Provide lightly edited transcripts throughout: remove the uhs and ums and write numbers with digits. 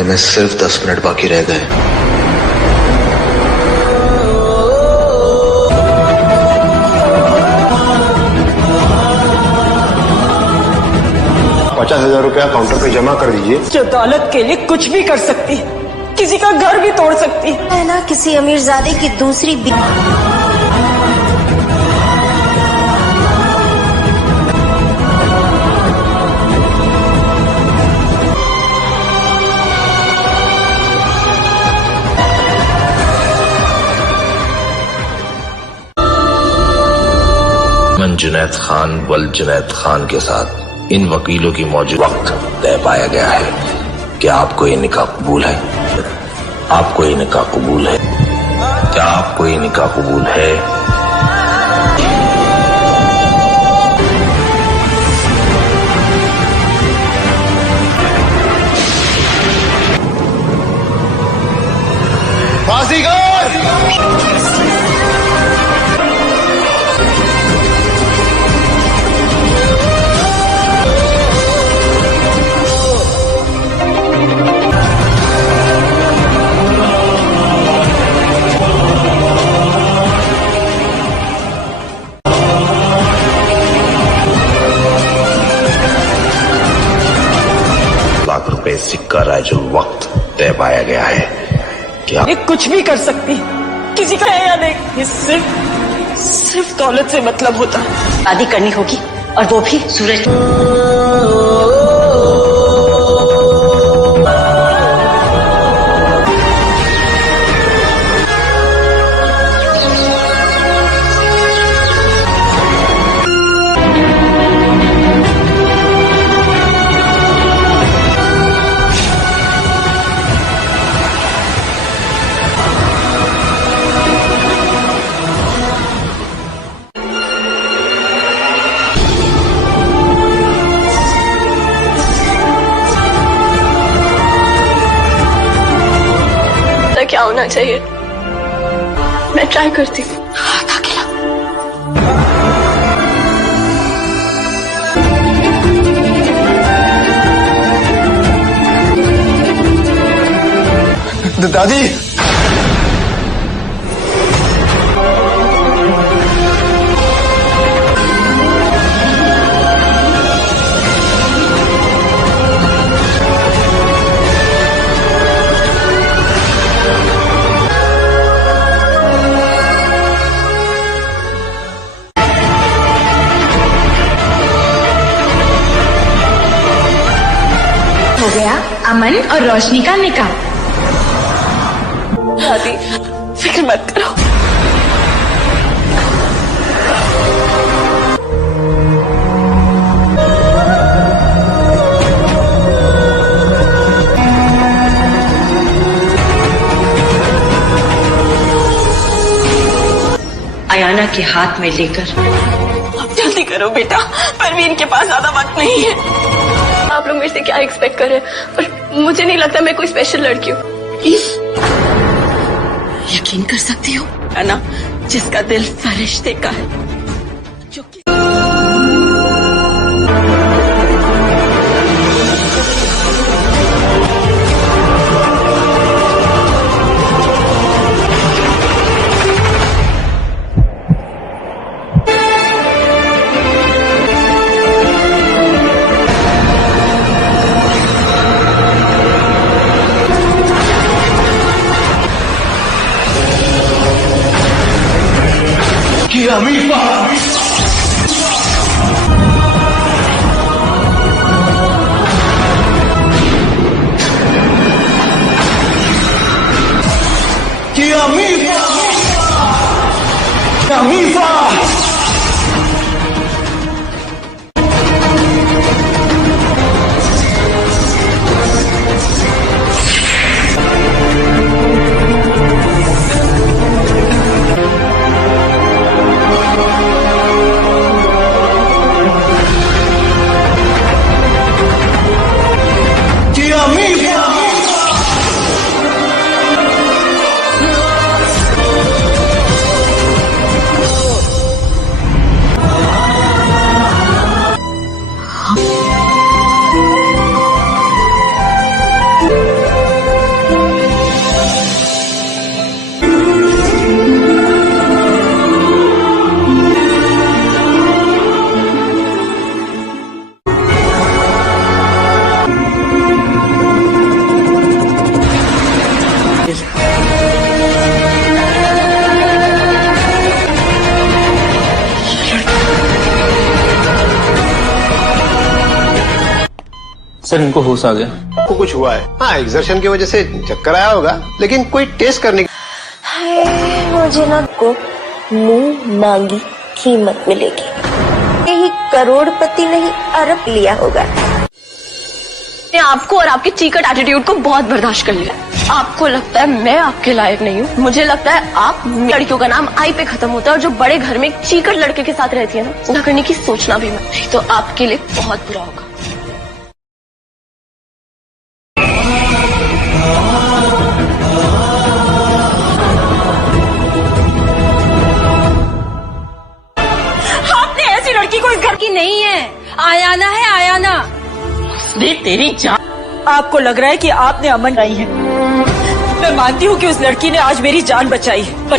मरने में सिर्फ 10 मिनट बाकी रह गए। ₹50,000 काउंटर पे जमा कर दीजिए। जो दौलत के लिए कुछ भी कर सकती है, किसी का घर भी तोड़ सकती है ना, किसी अमीरजादे की दूसरी मन जुनैद खान वल जुनैद खान के साथ इन वकीलों की मौजूद वक्त तय पाया गया है कि आपको ये निकाह कबूल है। आपको ये निकाह कबूल है? क्या आपको ये निकाह कबूल है? ₹1,00,000 सिक्का राजू वक्त तय पाया गया है कि ये कुछ भी कर सकती है, किसी का है या नहीं, ये सिर्फ दौलत से मतलब होता है। शादी करनी होगी और वो भी सूरज। क्या होना चाहिए, मैं ट्राई करती हूँ। दादी, हो गया अमन और रोशनी का निकाह। दादी फिक्र मत करो, अयाना के हाथ में लेकर। अब जल्दी करो बेटा, परवीन के पास ज्यादा वक्त नहीं है। आप लोग मेरे से क्या एक्सपेक्ट कर रहे हैं, और मुझे नहीं लगता मैं कोई स्पेशल लड़की हूँ। यकीन कर सकती हो है ना, जिसका दिल फरिश्ते का है, जो कि सर इनको होश आ गया। को कुछ हुआ है। हाँ, एक्सर्शन की वजह से चक्कर आया होगा, लेकिन कोई टेस्ट करने मुझे ना को मुंह मांगी कीमत मिलेगी। यही करोड़पति नहीं अरब लिया होगा। मैंने आपको और आपके चीकट एटीट्यूड को बहुत बर्दाश्त कर लिया। आपको लगता है मैं आपके लायक नहीं हूँ। मुझे लगता है आप लड़कियों का नाम आई पे खत्म होता है, और जो बड़े घर में एक चीकट लड़के के साथ रहती है ना, उसका करने की सोचना भी मत, नहीं तो आपके लिए बहुत बुरा होगा। आपने ऐसी लड़की को इस घर की नहीं है। आयाना है, आयाना। तेरी जान। आपको लग रहा है कि आपने अमन आई है। मैं मानती हूँ कि उस लड़की ने आज मेरी जान बचाई है, पर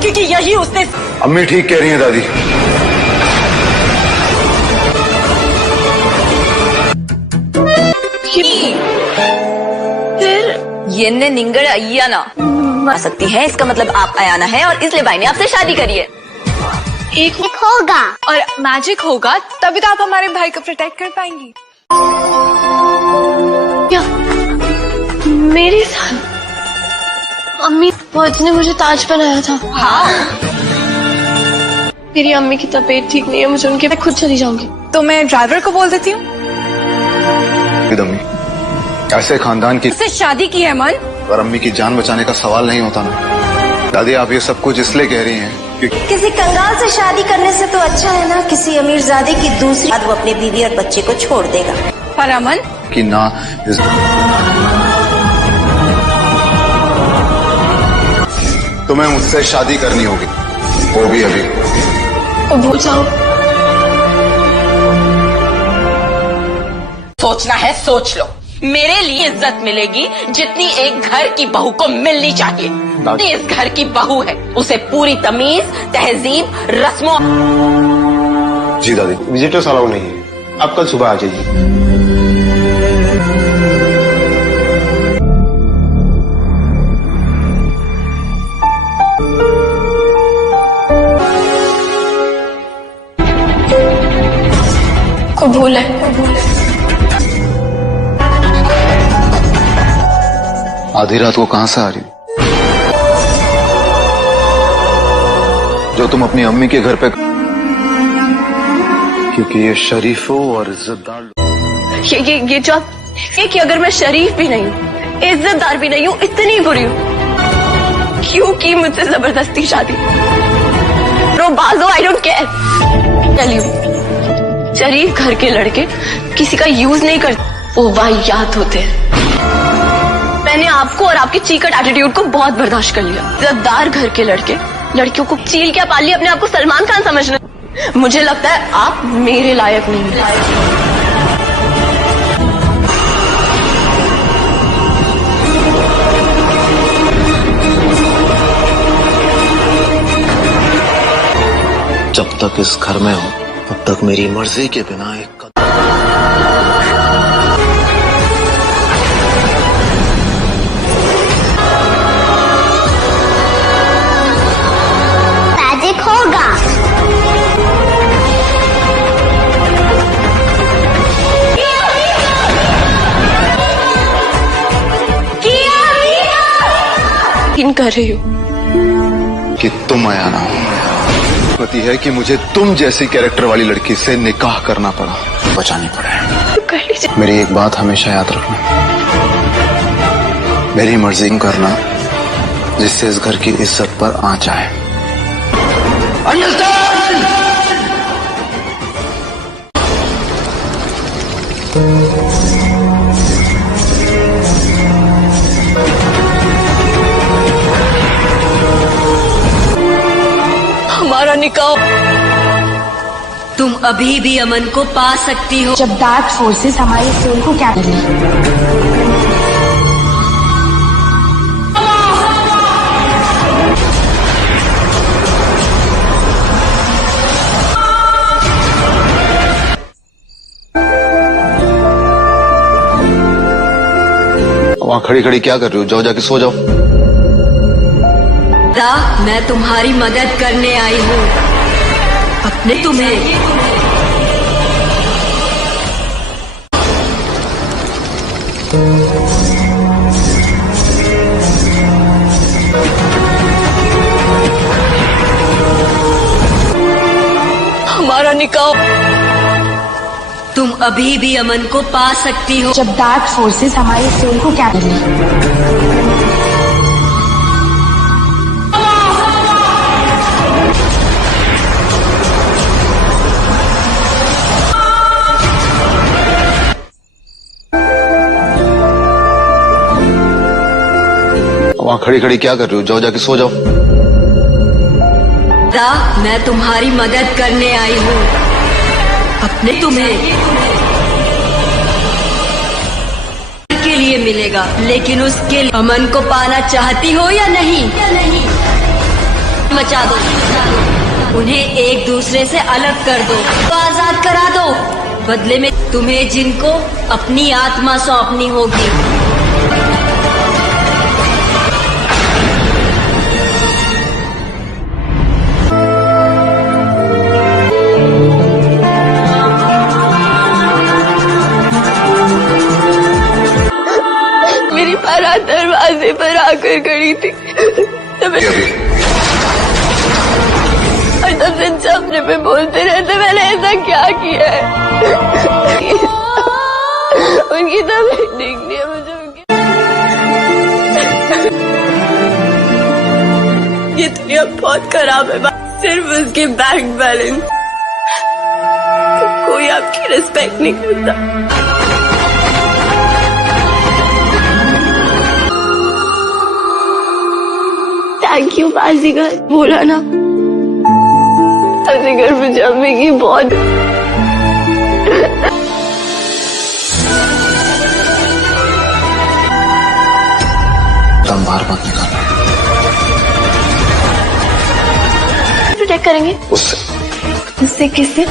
क्योंकि यही उसने। अम्मी ठीक कह रही है दादी। फिर ये निंगड़ अय्याना आ सकती है, इसका मतलब आप अयाना है और इसलिए भाई ने आपसे शादी करी है। एक होगा और मैजिक होगा तभी तो आप हमारे भाई को प्रोटेक्ट कर पाएंगी। क्या मेरे साथ अम्मी फौज ने मुझे ताज पहनाया था। हाँ मेरी अम्मी की तबीयत ठीक नहीं है, मुझे उनके मैं खुद चली जाऊंगी। तो मैं ड्राइवर को बोल देती हूँ। अम्मी ऐसे खानदान की उससे शादी की है मन, और अम्मी की जान बचाने का सवाल नहीं होता ना। दादी आप ये सब कुछ इसलिए कह रही हैं क्योंकि किसी कंगाल से शादी करने से तो अच्छा है ना किसी अमीरजादे की दूसरी। वो अपने बीवी और बच्चे को छोड़ देगा। पर अमन कि ना इस तुम्हें मुझसे शादी करनी होगी, वो भी अभी। तो भूल जाओ। सोचना है सोच लो। मेरे लिए इज्जत मिलेगी जितनी एक घर की बहू को मिलनी चाहिए। इस घर की बहू है, उसे पूरी तमीज, तहजीब, रस्मों। जी दादी, विजिटर्स अलाउ नहीं है, आप कल सुबह आ जाइए। कबूल है। आधी रात को कहां से आ रही हो? जो तुम अपनी अम्मी के घर पे, क्योंकि ये शरीफों और इज्जतदार ये जो आप कि अगर मैं शरीफ भी नहीं हूँ, इज्जतदार भी नहीं हूँ, इतनी बुरी हूँ, क्यों की मुझसे जबरदस्ती शादी? रो बाजो, I don't care. Tell you, शरीफ घर के लड़के किसी का यूज नहीं करते, वो वाहियात होते हैं। मैंने आपको और आपके चीकट एटीट्यूड को बहुत बर्दाश्त कर लिया। इज्जतदार घर के लड़के लड़कियों को चील क्या पाल लिया, अपने आप को सलमान खान समझना। मुझे लगता है आप मेरे लायक नहीं हैं। जब तक इस घर में हो तब तक मेरी मर्जी के बिना एक मैजिक होगा। इन कर रही हूँ कि तुम अयाना हो। पति है कि मुझे तुम जैसी कैरेक्टर वाली लड़की से निकाह करना पड़ा, बचानी पड़े। मेरी एक बात हमेशा याद रखना, मेरी मर्जी करना जिससे इस घर की इज्जत पर आंच आए। हमारा निकाह। तुम अभी भी अमन को पा सकती हो। जब डार्क फोर्सेस हमारे सोल को क्या करें? वहां खड़ी खड़ी क्या कर रही हो? जाओ जाके सो जाओ। मैं तुम्हारी मदद करने आई हूँ। अपने तुम्हें हमारा निकाह तुम अभी भी अमन को पा सकती हो। जब डार्क फोर्सेस हमारी सोल को कैप्चर कर ली। वहां खड़ी खड़ी क्या कर रही हो? जाओ जाके सो जाओ। मैं तुम्हारी मदद करने आई हूँ। अपने तुम्हें के लिए मिलेगा, लेकिन उसके लिए अमन को पाना चाहती हो या नहीं? मचा दो, उन्हें एक दूसरे से अलग कर दो, तो आजाद करा दो। बदले में तुम्हें जिनको अपनी आत्मा सौंपनी होगी। मेरी बारात दरवाजे पर आकर खड़ी थी। और तब से सपने में बोलते रहते मैंने ऐसा क्या किया है। उनकी तबीयत ठीक नहीं है, मुझे ये दुनिया बहुत खराब है। सिर्फ उसके बैंक बैलेंस, कोई आपकी रिस्पेक्ट नहीं करता। थैंक यू बाजीगर। बोला ना, बाजीगर मुझे अम्मी की बहुत दम बाहर मत निकालना। प्रोटेक्ट करेंगे उससे किससे?